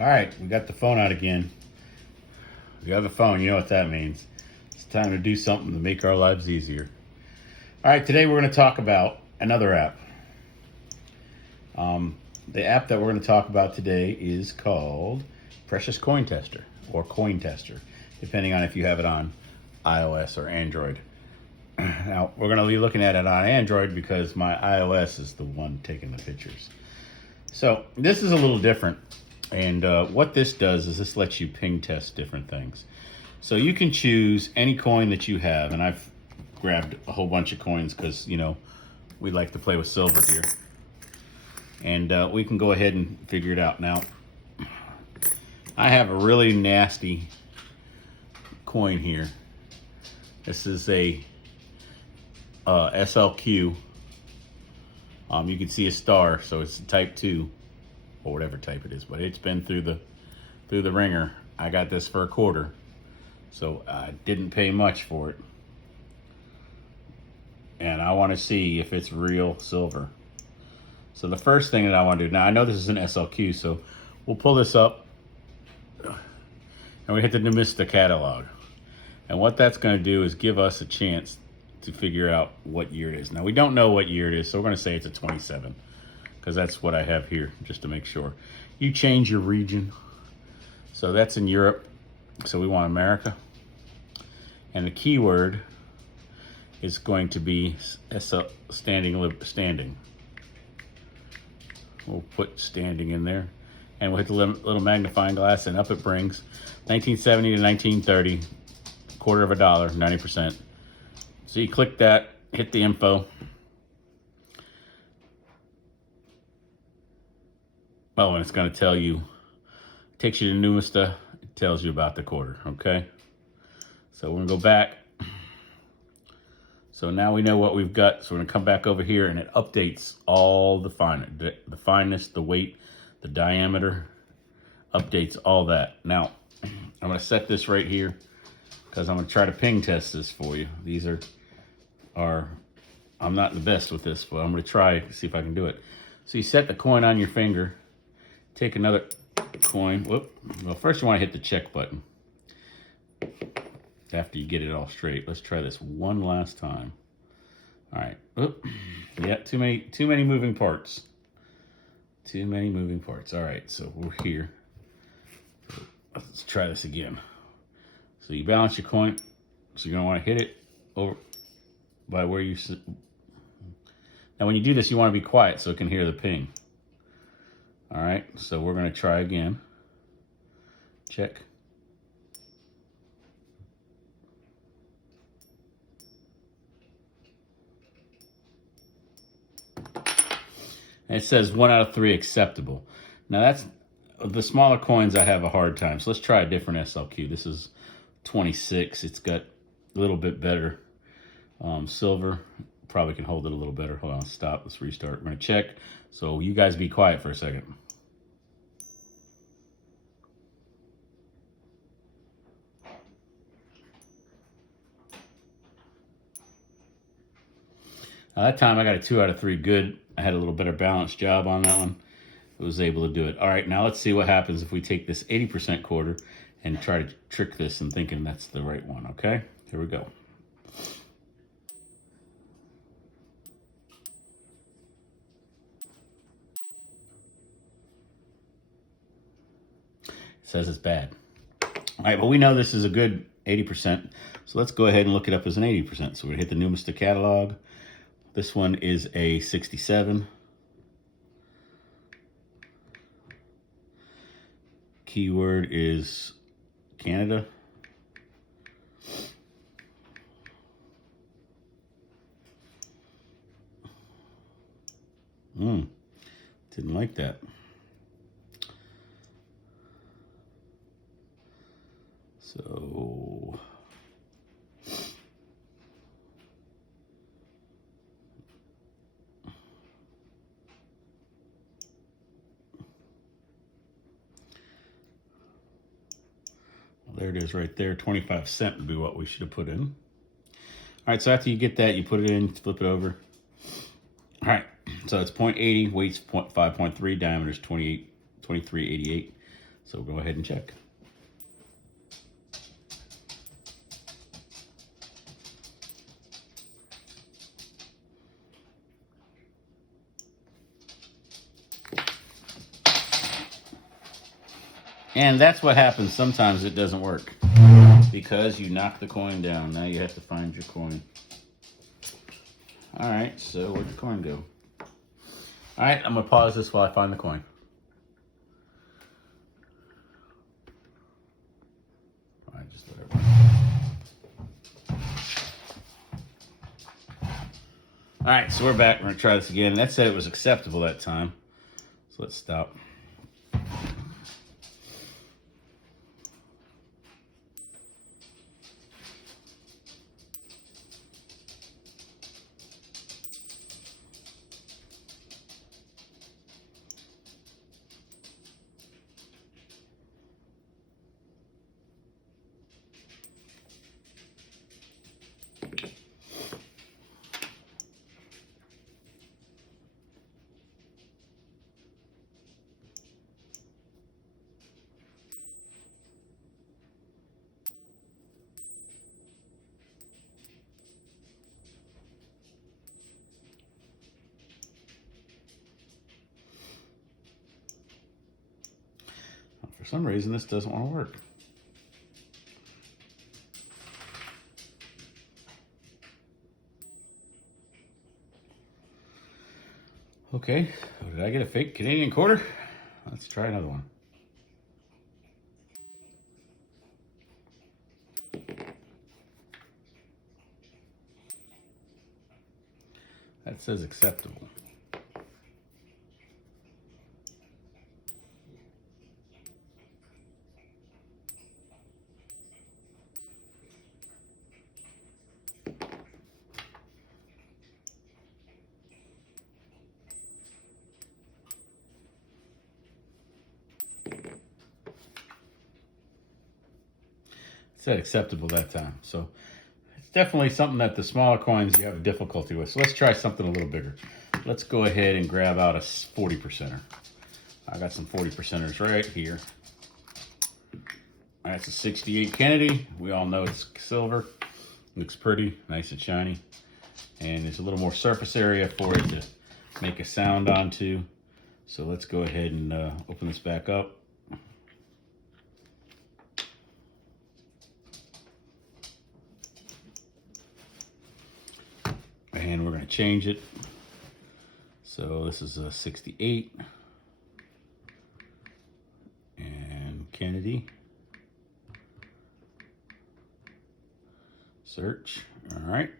All right, we got the phone out again. We got the phone, you know what that means. It's time to do something to make our lives easier. All right, today we're going to talk about another app. The app that we're going to talk about today is called Precious Coin Tester or Coin Tester, depending on if you have it on iOS or Android. Now, we're going to be looking at it on Android because my iOS is the one taking the pictures. So this is a little different. And what this does is this lets you ping test different things. So you can choose any coin that you have. And I've grabbed a whole bunch of coins because, you know, we like to play with silver here. And we can go ahead and figure it out. Now, I have a really nasty coin here. This is a SLQ. You can see a star, so it's type 2 or whatever type it is, but it's been through the ringer. I got this for $0.25, so I didn't pay much for it. And I want to see if it's real silver. So the first thing that I want to do, now I know this is an SLQ, so we'll pull this up and we hit the Numista catalog. And what that's going to do is give us a chance to figure out what year it is. Now we don't know what year it is, so we're going to say it's a 27 because that's what I have here, just to make sure. You change your region. So that's in Europe, so we want America. And the keyword is going to be standing. We'll put standing in there, and we'll hit the little magnifying glass, and up it brings 1970 to 1930, $0.25, 90%. So you click that, hit the info. Oh, and it's going to tell you, takes you to Numista, it tells you about the quarter, okay? So we're going to go back. So now we know what we've got. So we're going to come back over here, and it updates all the fineness, the weight, the diameter, updates all that. Now, I'm going to set this right here because I'm going to try to ping test this for you. These are I'm not the best with this, but I'm going to try to see if I can do it. So you set the coin on your finger, take another coin. Whoop. Well, first you want to hit the check button after you get it all straight. Let's try this one last time. All right. Oop. Yeah, too many moving parts. Too many moving parts. All right, so we're here. Let's try this again. So you balance your coin. So you're going to want to hit it over by where you sit. Now when you do this, you want to be quiet so it can hear the ping. All right, so we're going to try again. Check. And it says 1 out of 3 acceptable. Now that's the smaller coins I have a hard time. So let's try a different SLQ. This is 26. It's got a little bit better silver. Probably can hold it a little better. Hold on, stop. Let's restart. We're going to check. So you guys be quiet for a second. That time I got a 2 out of 3 good. I had a little better balanced job on that one. I was able to do it. All right, now let's see what happens if we take this 80% quarter and try to trick this and thinking that's the right one, okay? Here we go. It says it's bad. All right, but we know this is a good 80%. So let's go ahead and look it up as an 80%. So we're gonna hit the Numista catalog. This one is a 67. Keyword is Canada. Didn't like that. So there it is right there. 25 cents would be what we should have put in. All right, so after you get that, you put it in, flip it over. All right, so it's 0.80, weight's 5.3, diameter's 2388. So we'll go ahead and check. And that's what happens. Sometimes it doesn't work because you knock the coin down. Now you have to find your coin. All right, so where'd the coin go? All right, I'm gonna pause this while I find the coin. All right, just let it run. All right, so we're back. We're gonna try this again. That said it was acceptable that time. So let's stop. For some reason, this doesn't want to work. Okay, did I get a fake Canadian quarter? Let's try another one. That says acceptable. Said acceptable that time. So it's definitely something that the smaller coins you have difficulty with. So let's try something a little bigger. Let's go ahead and grab out a 40%er. I got some 40%ers right here. That's a 68 Kennedy. We all know it's silver. Looks pretty, nice and shiny. And there's a little more surface area for it to make a sound onto. So let's go ahead and open this back up. And we're going to change it. So this is a 68 and Kennedy. Search. All right.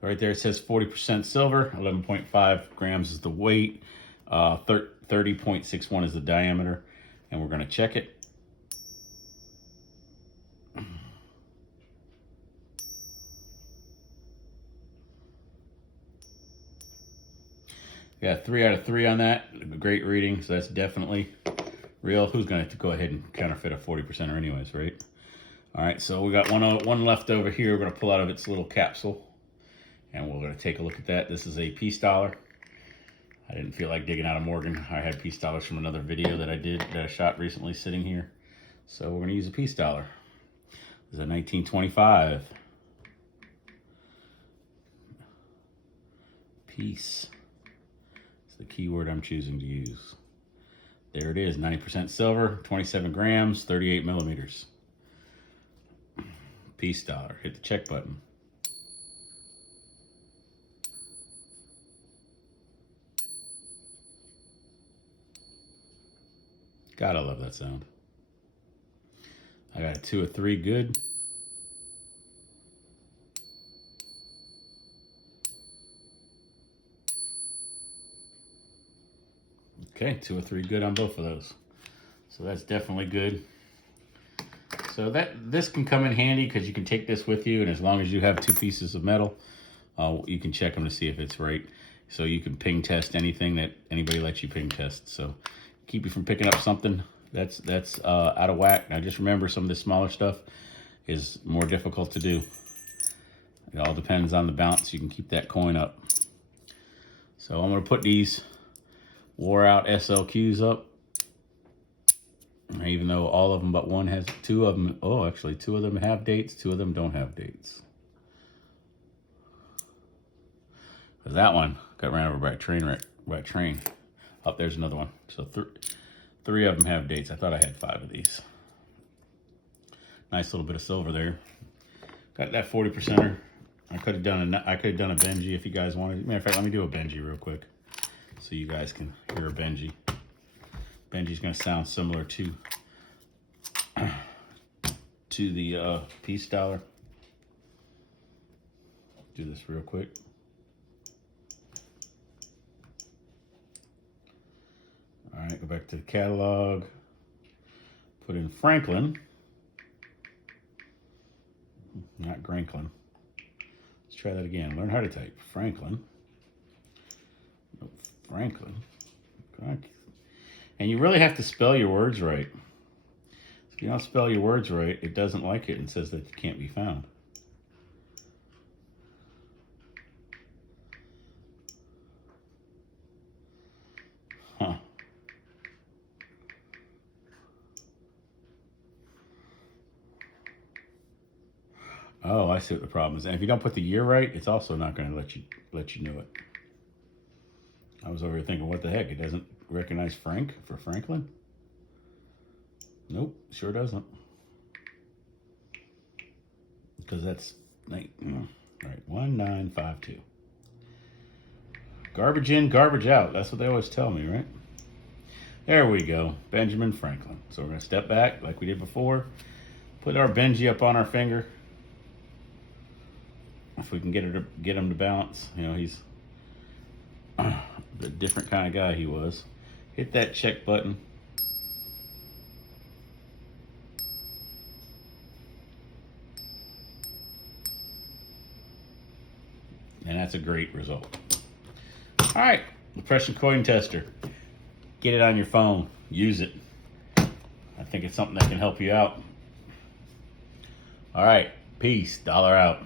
Right there it says 40% silver, 11.5 grams is the weight, 30.61 is the diameter, and we're going to check it. Got 3 out of 3 on that. Great reading, so that's definitely real. Who's going to go ahead and counterfeit a 40%er anyways, right? All right, so we got one left over here. We're going to pull out of its little capsule, and we're going to take a look at that. This is a peace dollar. I didn't feel like digging out of Morgan. I had peace dollars from another video that I shot recently sitting here. So we're going to use a peace dollar. This is a 1925. Peace. The keyword I'm choosing to use. There it is, 90% silver, 27 grams, 38 millimeters. Peace dollar. Hit the check button. Gotta love that sound. I got a 2 of 3 good. Okay, 2 or 3 good on both of those. So that's definitely good. So this can come in handy because you can take this with you, and as long as you have 2 pieces of metal, you can check them to see if it's right. So you can ping test anything that anybody lets you ping test. So keep you from picking up something that's out of whack. Now just remember, some of the smaller stuff is more difficult to do. It all depends on the balance. You can keep that coin up. So I'm going to put these wore out SLQs up. Even though all of them but one has, two of them, oh, actually, two of them have dates, two of them don't have dates. Because that one got ran over by a train. Oh, there's another one. So three of them have dates. I thought I had 5 of these. Nice little bit of silver there. Got that 40%er. I could have done a Benji if you guys wanted. Matter of fact, let me do a Benji real quick, so you guys can hear a Benji. Benji's going to sound similar to the peace dollar. Do this real quick. All right, go back to the catalog. Put in Franklin, not Granklin. Let's try that again. Learn how to type Franklin. Nope, Franklin. And you really have to spell your words right. If you don't spell your words right, it doesn't like it and says that it can't be found. Huh. Oh, I see what the problem is. And if you don't put the year right, it's also not going to let you know it. I was over here thinking, what the heck? It doesn't recognize Frank for Franklin? Nope, sure doesn't. Because that's right, 1952. Garbage in, garbage out. That's what they always tell me, right? There we go, Benjamin Franklin. So we're going to step back like we did before. Put our Benji up on our finger. If we can get him to balance. You know, he's the different kind of guy he was. Hit that check button. And that's a great result. All right, the pressure coin tester. Get it on your phone. Use it. I think it's something that can help you out. All right, peace. Dollar out.